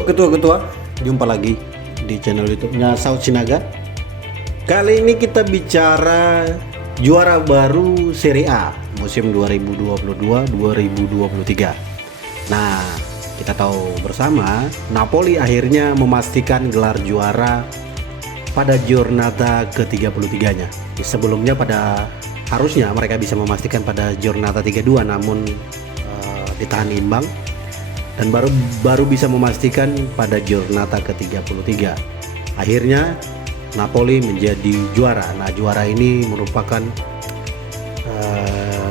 Halo ketua-ketua, jumpa lagi di channel YouTube-nya Saud Sinaga. Kali ini kita bicara juara baru Serie A musim 2022-2023. Nah, kita tahu bersama Napoli akhirnya memastikan gelar juara pada giornata ke-33-nya. Sebelumnya harusnya mereka bisa memastikan pada giornata 32, namun ditahan imbang dan baru bisa memastikan pada giornata ke-33. Akhirnya Napoli menjadi juara. Nah, juara ini merupakan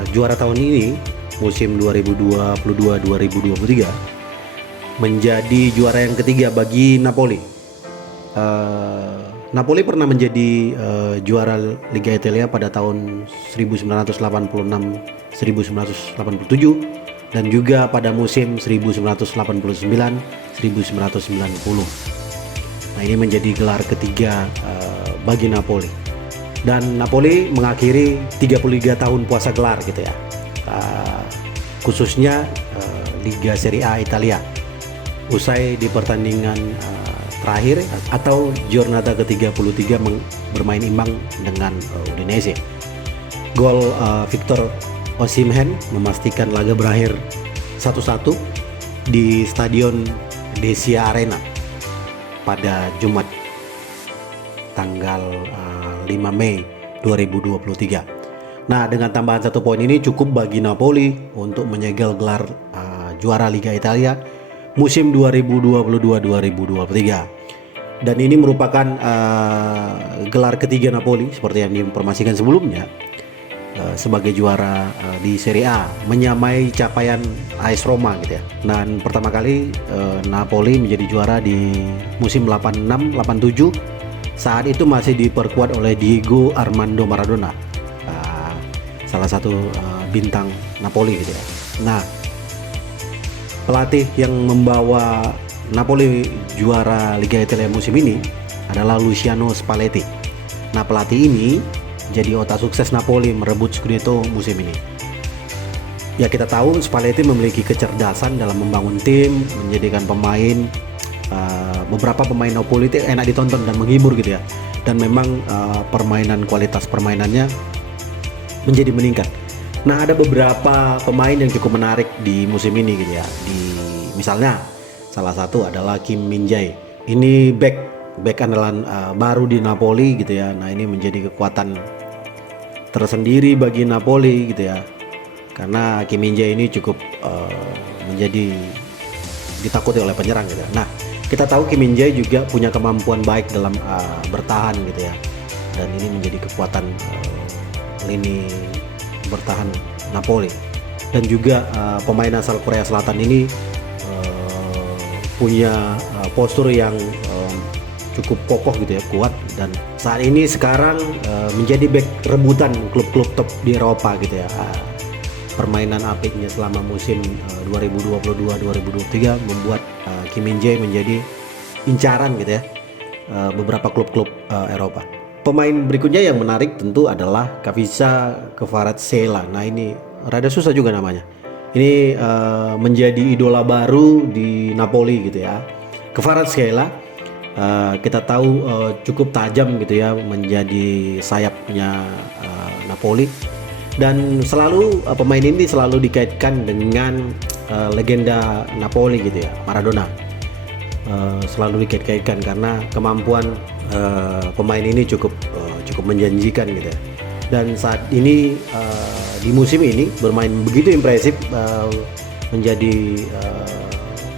juara tahun ini musim 2022-2023 menjadi juara yang ketiga bagi Napoli. Napoli pernah menjadi juara Liga Italia pada tahun 1986-1987 dan juga pada musim 1989-1990. Nah, ini menjadi gelar ketiga bagi Napoli. Dan Napoli mengakhiri 33 tahun puasa gelar gitu ya. Khususnya Liga Serie A Italia. Usai di pertandingan terakhir atau giornata ke-33 bermain imbang dengan Udinese. Gol Victor Osimhen memastikan laga berakhir 1-1 di Stadion Desia Arena pada Jumat tanggal 5 Mei 2023. Nah, dengan tambahan 1 poin ini cukup bagi Napoli untuk menyegel gelar juara Liga Italia musim 2022-2023. Dan ini merupakan gelar ketiga Napoli seperti yang diinformasikan sebelumnya sebagai juara di Serie A, menyamai capaian AS Roma gitu ya. Dan pertama kali Napoli menjadi juara di musim 86-87. Saat itu masih diperkuat oleh Diego Armando Maradona, salah satu bintang Napoli gitu ya. Nah, pelatih yang membawa Napoli juara Liga Italia musim ini adalah Luciano Spalletti. Nah, pelatih ini jadi otak sukses Napoli merebut Scudetto musim ini. Ya, kita tahu Spalletti memiliki kecerdasan dalam membangun tim, menjadikan beberapa pemain Napoli itu enak ditonton dan menghibur gitu ya. Dan memang kualitas permainannya menjadi meningkat. Nah, ada beberapa pemain yang cukup menarik di musim ini gitu ya. Misalnya salah satu adalah Kim Min-jae. Ini back andalan baru di Napoli gitu ya. Nah, ini menjadi kekuatan tersendiri bagi Napoli gitu ya, karena Kim Min-jae ini cukup menjadi ditakuti oleh penyerang gitu ya. Nah, kita tahu Kim Min-jae juga punya kemampuan baik dalam bertahan gitu ya, dan ini menjadi kekuatan lini bertahan Napoli. Dan juga pemain asal Korea Selatan ini punya postur yang cukup kokoh gitu ya, kuat, dan saat ini sekarang menjadi back rebutan klub-klub top di Eropa gitu ya. Permainan apiknya selama musim 2022-2023 membuat Kim Min-jae menjadi incaran gitu ya beberapa klub-klub Eropa. Pemain berikutnya yang menarik tentu adalah Khvicha Kvaratskhelia. Nah, ini rada susah juga namanya. Ini menjadi idola baru di Napoli gitu ya. Kvaratskhelia kita tahu cukup tajam gitu ya, menjadi sayapnya Napoli, dan selalu pemain ini selalu dikaitkan dengan legenda Napoli gitu ya, Maradona. Selalu dikait-kaitkan karena kemampuan pemain ini cukup menjanjikan gitu ya. Dan saat ini di musim ini bermain begitu impresif, menjadi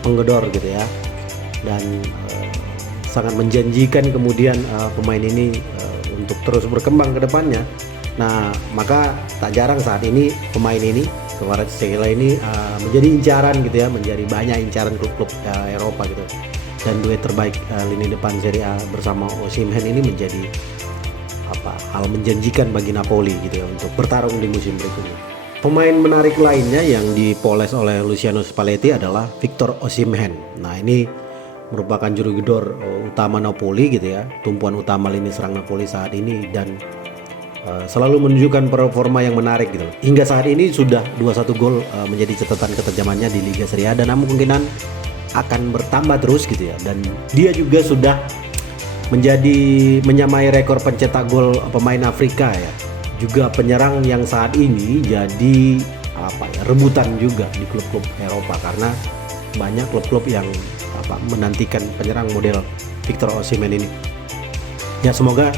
penggedor gitu ya, dan sangat menjanjikan kemudian pemain ini untuk terus berkembang ke depannya. Nah, maka tak jarang saat ini pemain ini, Kvaratskhelia ini menjadi incaran gitu ya, menjadi banyak incaran klub-klub Eropa gitu. Dan duet terbaik lini depan Serie A bersama Osimhen ini menjadi hal menjanjikan bagi Napoli gitu ya untuk bertarung di musim berikutnya. Pemain menarik lainnya yang dipoles oleh Luciano Spalletti adalah Victor Osimhen. Nah, ini merupakan juru gedor utama Napoli gitu ya, tumpuan utama lini serang Napoli saat ini, dan selalu menunjukkan performa yang menarik gitu. Hingga saat ini sudah 21 gol menjadi catatan ketajamannya di Liga Serie A, dan kemungkinan akan bertambah terus gitu ya, dan dia juga sudah menyamai rekor pencetak gol pemain Afrika ya, juga penyerang yang saat ini jadi rebutan juga di klub-klub Eropa, karena banyak klub-klub yang menantikan penyerang model Victor Osimhen ini. Ya semoga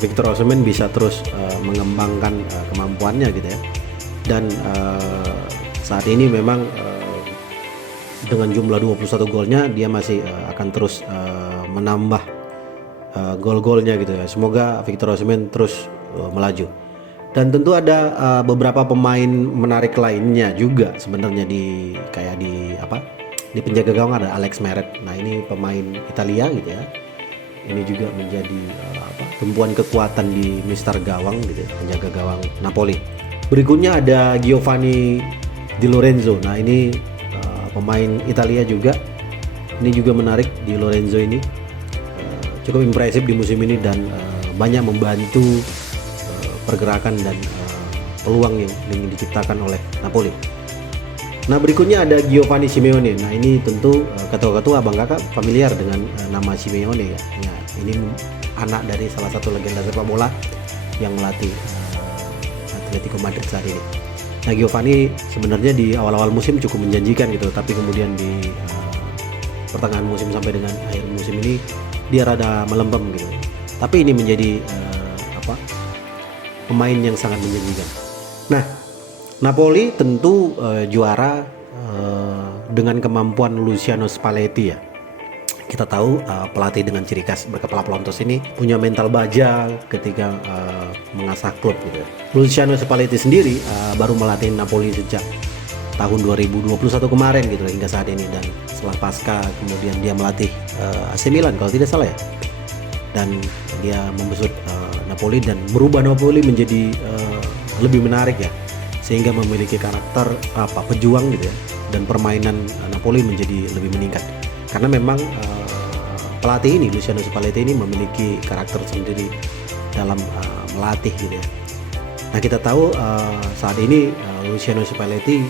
Victor Osimhen bisa terus mengembangkan kemampuannya gitu ya, dan saat ini memang dengan jumlah 21 golnya dia masih akan terus menambah gol-golnya gitu ya. Semoga Victor Osimhen terus melaju. Dan tentu ada beberapa pemain menarik lainnya juga sebenarnya di penjaga gawang ada Alex Meret. Nah ini pemain Italia gitu ya. Ini juga menjadi tumpuan kekuatan di Mister Gawang gitu ya, penjaga gawang Napoli. Berikutnya ada Giovanni Di Lorenzo. Nah ini pemain Italia juga. Ini juga menarik. Di Lorenzo ini cukup impresif di musim ini dan banyak membantu pergerakan dan peluang yang diciptakan oleh Napoli. Nah berikutnya ada Giovanni Simeone. Nah ini tentu ketua-ketua abang kakak familiar dengan nama Simeone ya. Ya. Ini anak dari salah satu legenda sepak bola yang melatih Atletico Madrid saat ini. Nah Giovanni sebenarnya di awal-awal musim cukup menjanjikan gitu, tapi kemudian di pertengahan musim sampai dengan akhir musim ini dia rada melempem gitu. Tapi ini menjadi pemain yang sangat menjanjikan. Nah Napoli tentu juara dengan kemampuan Luciano Spalletti ya. Kita tahu pelatih dengan ciri khas berkepala pelontos ini punya mental baja ketika mengasah klub gitu. Luciano Spalletti sendiri baru melatih Napoli sejak tahun 2021 kemarin gitu hingga saat ini, dan setelah pasca kemudian dia melatih AC Milan kalau tidak salah ya. Dan dia membesut Napoli dan merubah Napoli menjadi lebih menarik ya, sehingga memiliki karakter pejuang gitu ya, dan permainan Napoli menjadi lebih meningkat karena memang pelatih ini Luciano Spalletti ini memiliki karakter sendiri dalam melatih gitu ya. Nah kita tahu saat ini Luciano Spalletti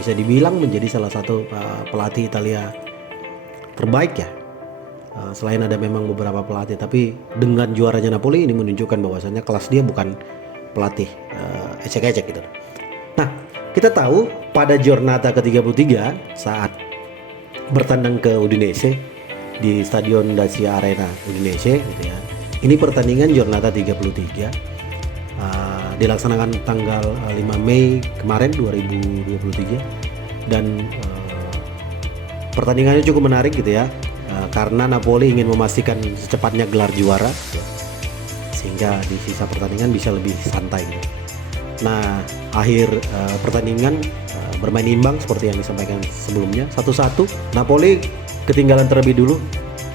bisa dibilang menjadi salah satu pelatih Italia terbaik ya. Selain ada memang beberapa pelatih, tapi dengan juaranya Napoli ini menunjukkan bahwasannya kelas dia bukan pelatih ecek-ecek gitu. Nah kita tahu pada Giornata ke-33 saat bertandang ke Udinese di Stadion Dacia Arena Udinese gitu ya. Ini pertandingan Giornata 33 dilaksanakan tanggal 5 Mei kemarin 2023, dan pertandingannya cukup menarik gitu ya, karena Napoli ingin memastikan secepatnya gelar juara sehingga di sisa pertandingan bisa lebih santai gitu. Nah akhir pertandingan bermain imbang seperti yang disampaikan sebelumnya 1-1. Napoli ketinggalan terlebih dulu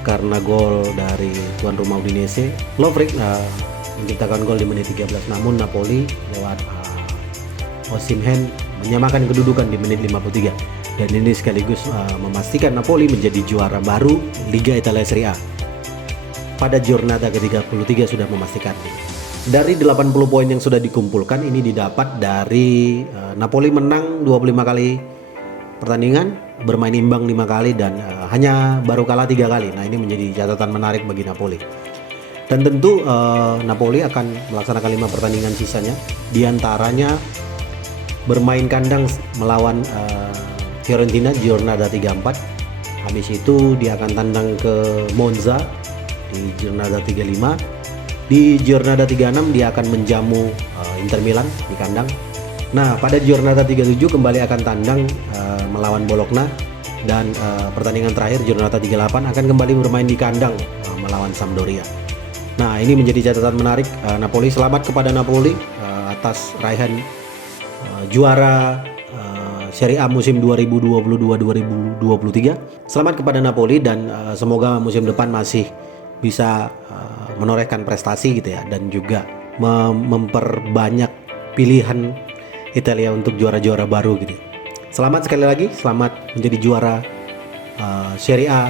karena gol dari tuan rumah Udinese. Lovric menciptakan gol di menit 13, namun Napoli lewat Osimhen menyamakan kedudukan di menit 53, dan ini sekaligus memastikan Napoli menjadi juara baru Liga Italia Serie A. Pada Giornata ke-33 sudah memastikan. Dari 80 poin yang sudah dikumpulkan ini didapat dari Napoli menang 25 kali pertandingan, bermain imbang 5 kali, dan hanya baru kalah 3 kali. Nah ini menjadi catatan menarik bagi Napoli. Dan tentu Napoli akan melaksanakan 5 pertandingan sisanya, diantaranya bermain kandang melawan Fiorentina Giornata 34. Habis itu dia akan tandang ke Monza di Giornata 35. Di Giornata 36 dia akan menjamu Inter Milan di kandang. Nah pada Giornata 37 kembali akan tandang melawan Bologna, dan pertandingan terakhir Giornata 38 akan kembali bermain di kandang melawan Sampdoria. Nah ini menjadi catatan menarik Napoli. Selamat kepada Napoli atas raihan juara Serie A musim 2022-2023. Selamat kepada Napoli, dan semoga musim depan masih bisa menorehkan prestasi gitu ya, dan juga memperbanyak pilihan Italia untuk juara-juara baru gitu. Selamat sekali lagi, selamat menjadi juara Serie A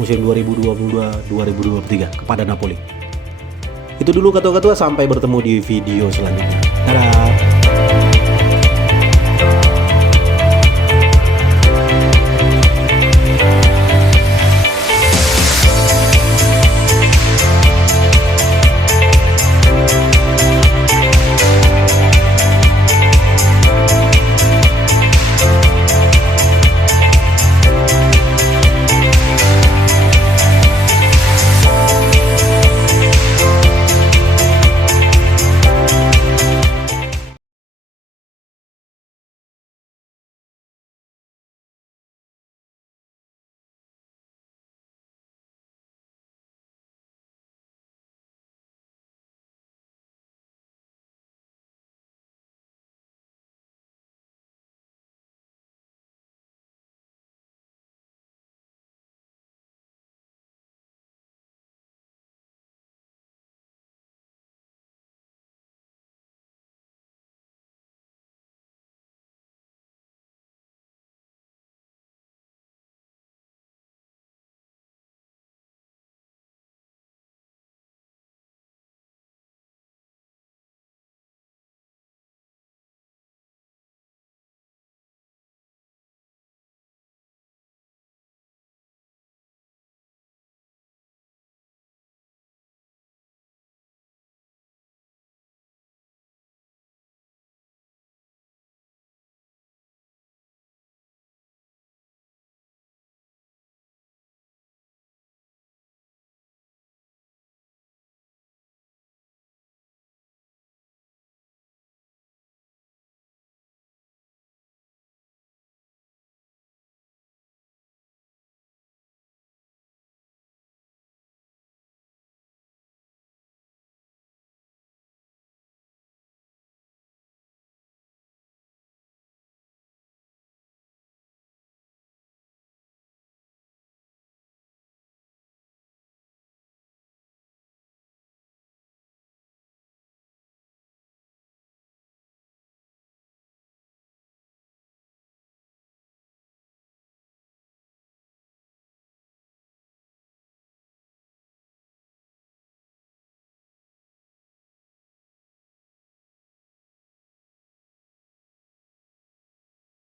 musim 2022-2023 kepada Napoli. Itu dulu ketua-ketua, sampai bertemu di video selanjutnya. Dadah.